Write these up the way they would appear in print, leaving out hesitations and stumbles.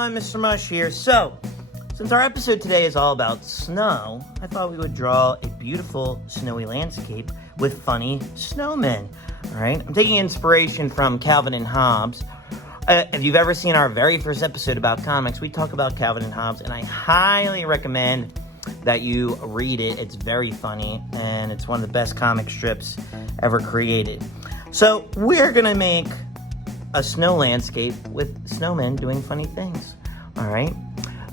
everyone, Mr. Mush here. So, since our episode today is all about snow, I thought we would draw a beautiful snowy landscape with funny snowmen. Alright, I'm taking inspiration from Calvin and Hobbes. If you've ever seen our very first episode about comics, we talk about Calvin and Hobbes, and I highly recommend that you read it. It's very funny, and it's one of the best comic strips ever created. So, we're gonna make a snow landscape with snowmen doing funny things. Alright,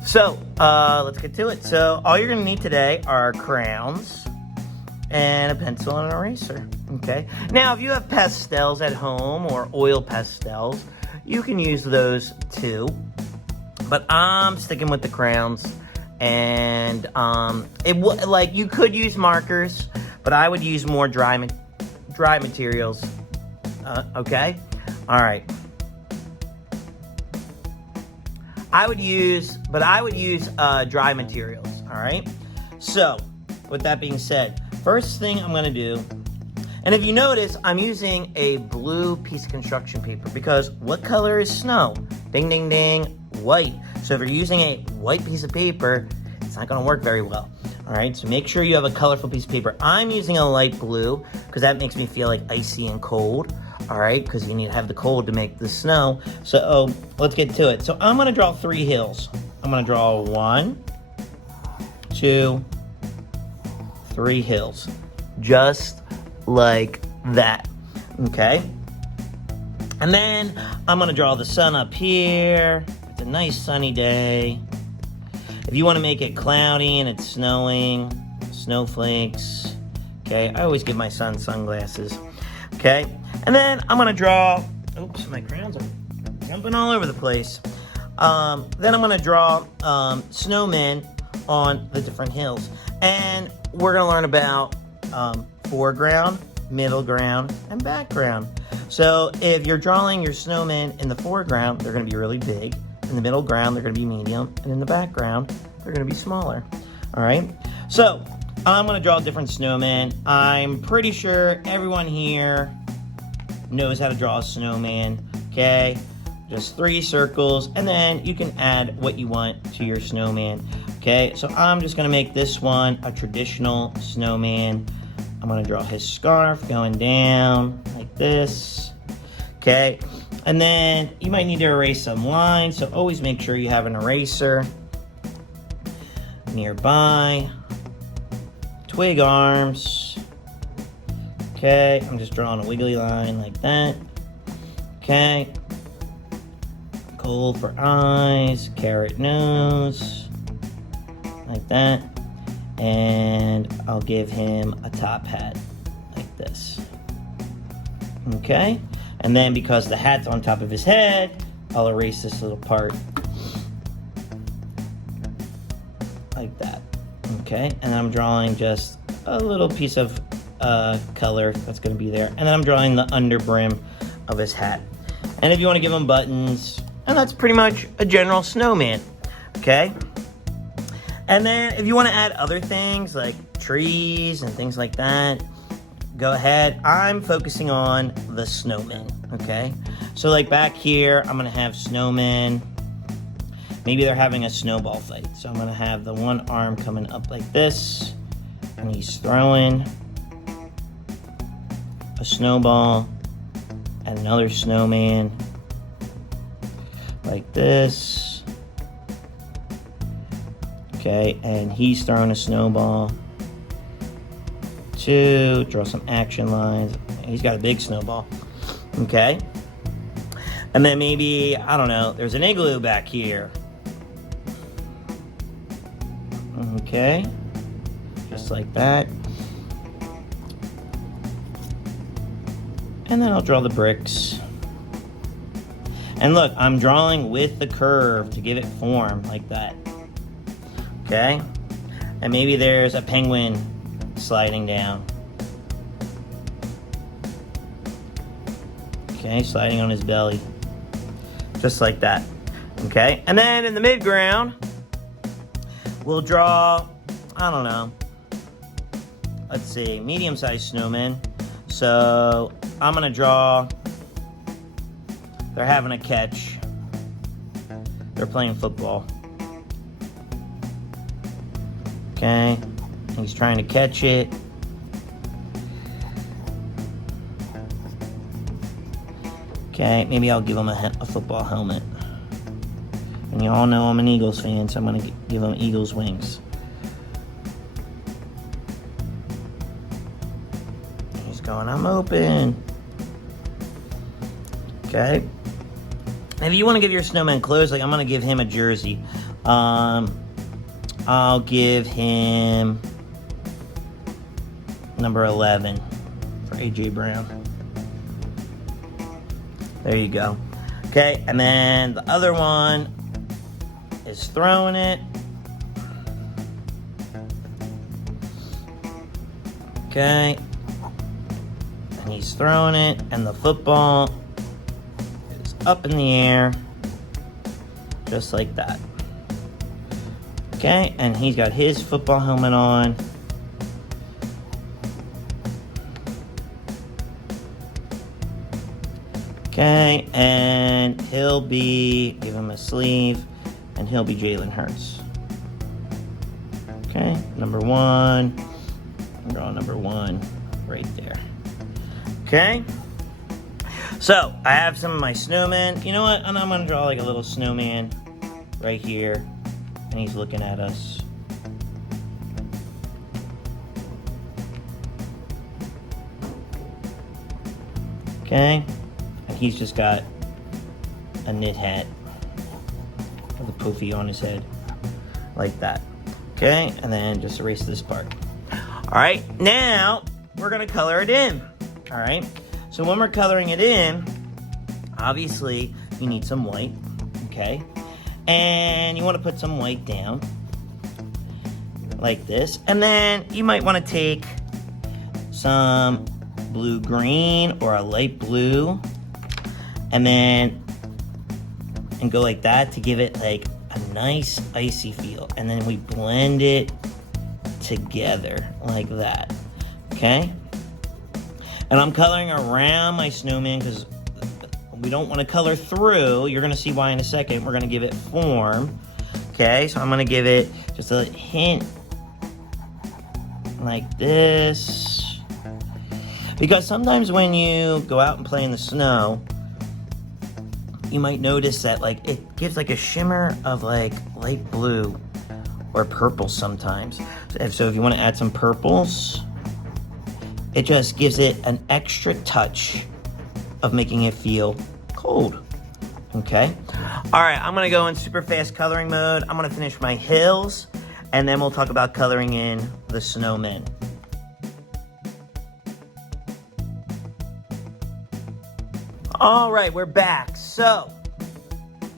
so let's get to it. So all you're gonna need today are crayons and a pencil and an eraser. Okay, now if you have pastels at home or oil pastels, you can use those too, but I'm sticking with the crayons. And like you could use markers, but I would use more dry materials. Okay. All right. I would use dry materials. All right. So, with that being said, first thing I'm gonna do, and if you notice, I'm using a blue piece of construction paper because what color is snow? Ding, ding, ding, white. So if you're using a white piece of paper, it's not gonna work very well. All right. So make sure you have a colorful piece of paper. I'm using a light blue because that makes me feel like icy and cold. All right, because you need to have the cold to make the snow. So let's get to it. So I'm gonna draw 3 hills. I'm gonna draw 1, 2, 3 hills, just like that. Okay. And then I'm gonna draw the sun up here. It's a nice sunny day. If you want to make it cloudy and it's snowing, snowflakes. Okay, I always give my son sunglasses. Okay. And then I'm going to draw, oops, my crayons are jumping all over the place. Then I'm going to draw snowmen on the different hills. And we're going to learn about foreground, middle ground, and background. So if you're drawing your snowmen in the foreground, they're going to be really big. In the middle ground, they're going to be medium. And in the background, they're going to be smaller. All right? So I'm going to draw different snowmen. I'm pretty sure everyone here knows how to draw a snowman. Okay, just 3 circles, and then you can add what you want to your snowman. Okay, so I'm just gonna make this one a traditional snowman. I'm gonna draw his scarf going down like this. Okay, and then you might need to erase some lines, so always make sure you have an eraser nearby. Twig arms. Okay, I'm just drawing a wiggly line like that. Okay. Gold for eyes, carrot nose, like that. And I'll give him a top hat, like this. Okay, and then because the hat's on top of his head, I'll erase this little part, like that. Okay, and I'm drawing just a little piece of color that's going to be there, and then I'm drawing the under brim of his hat. And if you want to give him buttons, and that's pretty much a general snowman. Okay, and then if you want to add other things like trees and things like that, go ahead. I'm focusing on the snowmen. Okay, so like back here, I'm gonna have snowmen. Maybe they're having a snowball fight, so I'm gonna have the one arm coming up like this, and he's throwing a snowball and another snowman like this. Okay, and he's throwing a snowball. 2, draw some action lines. He's got a big snowball. Okay, and then maybe, I don't know, there's an igloo back here. Okay, just like that. And then I'll draw the bricks. And look, I'm drawing with the curve to give it form, like that. Okay? And maybe there's a penguin sliding down. Okay, sliding on his belly. Just like that. Okay? And then in the midground, we'll draw, I don't know, let's see, medium-sized snowmen. So I'm gonna draw, they're having a catch. They're playing football. Okay, he's trying to catch it. Okay, maybe I'll give him a football helmet. And you all know I'm an Eagles fan, so I'm going to give him Eagles wings. He's going, I'm open. Okay. If you want to give your snowman clothes, like I'm going to give him a jersey. I'll give him number 11 for A.J. Brown. There you go. Okay, and then the other one is throwing it. Okay. And he's throwing it, and the football is up in the air, just like that. Okay, and he's got his football helmet on. Okay, and he'll be, give him a sleeve, and he'll be Jalen Hurts. Okay, number 1. I'm drawing number 1 right there. Okay, so I have some of my snowmen. You know what? And I'm going to draw like a little snowman right here, and he's looking at us. Okay. He's just got a knit hat with a poofy on his head, like that. Okay, and then just erase this part. All right, now we're gonna color it in. All right, so when we're coloring it in, obviously you need some white, okay? And you wanna put some white down, like this. And then you might wanna take some blue-green or a light blue, and go like that to give it like a nice icy feel. And then we blend it together like that, okay? And I'm coloring around my snowman because we don't want to color through. You're gonna see why in a second. We're gonna give it form, okay? So I'm gonna give it just a hint like this, because sometimes when you go out and play in the snow, you might notice that like it gives like a shimmer of like light blue or purple sometimes. So if you want to add some purples, it just gives it an extra touch of making it feel cold. Okay. All right, I'm gonna go in super fast coloring mode. I'm gonna finish my hills, and then we'll talk about coloring in the snowmen. All right, we're back. So,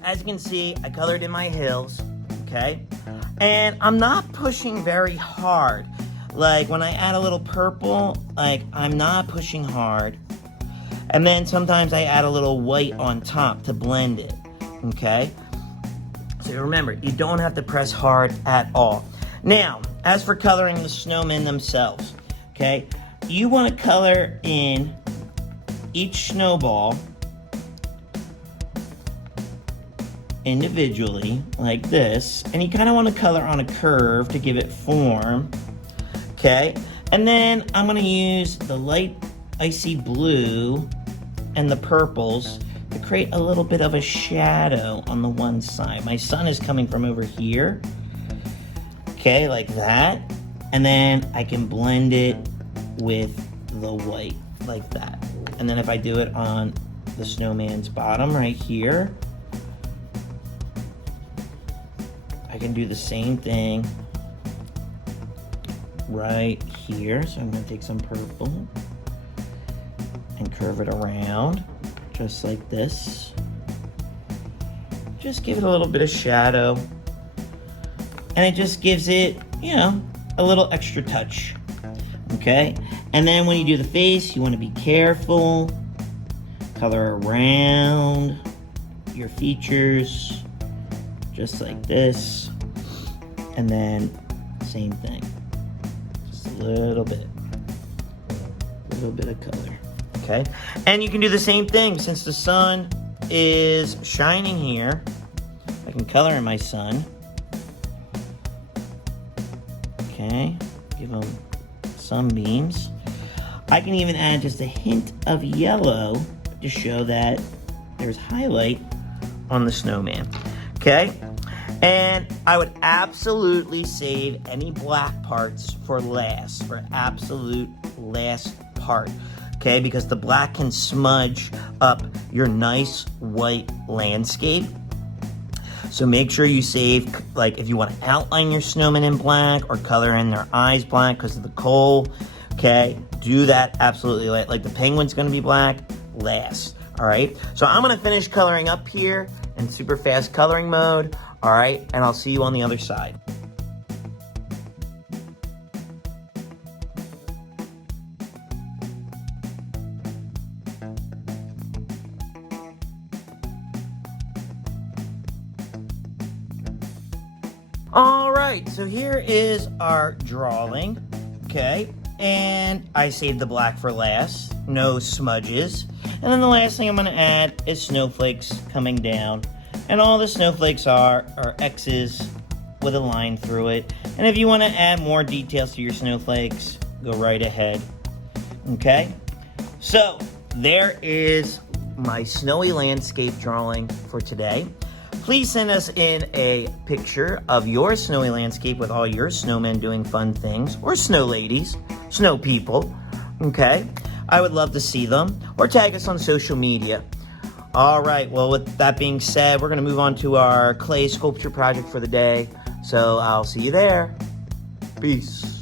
as you can see, I colored in my hills, okay? And I'm not pushing very hard. Like, when I add a little purple, like, I'm not pushing hard. And then sometimes I add a little white on top to blend it, okay? So remember, you don't have to press hard at all. Now, as for coloring the snowmen themselves, okay? You want to color in each snowball individually, like this, and you kind of want to color on a curve to give it form, okay? And then I'm going to use the light icy blue and the purples to create a little bit of a shadow on the one side. My sun is coming from over here, okay, like that, and then I can blend it with the white, like that. And then if I do it on the snowman's bottom right here, I can do the same thing right here. So I'm going to take some purple and curve it around just like this. Just give it a little bit of shadow, and it just gives it, you know, a little extra touch, okay? And then when you do the face, you want to be careful, color around your features just like this, and then same thing, just a little bit of color, okay? And you can do the same thing since the sun is shining here, I can color in my sun. Okay, give them sunbeams. I can even add just a hint of yellow to show that there's highlight on the snowman. Okay, and I would absolutely save any black parts for last, for absolute last part. Okay, because the black can smudge up your nice white landscape. So make sure you save, like if you want to outline your snowman in black or color in their eyes black because of the coal, okay, do that absolutely. Like the penguin's going to be black last, all right? So I'm going to finish coloring up here in super fast coloring mode, all right? And I'll see you on the other side. All right, so here is our drawing, okay? And I saved the black for last, no smudges. And then the last thing I'm gonna add is snowflakes coming down. And all the snowflakes are X's with a line through it. And if you wanna add more details to your snowflakes, go right ahead, okay? So, there is my snowy landscape drawing for today. Please send us in a picture of your snowy landscape with all your snowmen doing fun things, or snow ladies, snow people, okay? I would love to see them, or tag us on social media. All right, well, with that being said, we're gonna move on to our clay sculpture project for the day. So I'll see you there. Peace.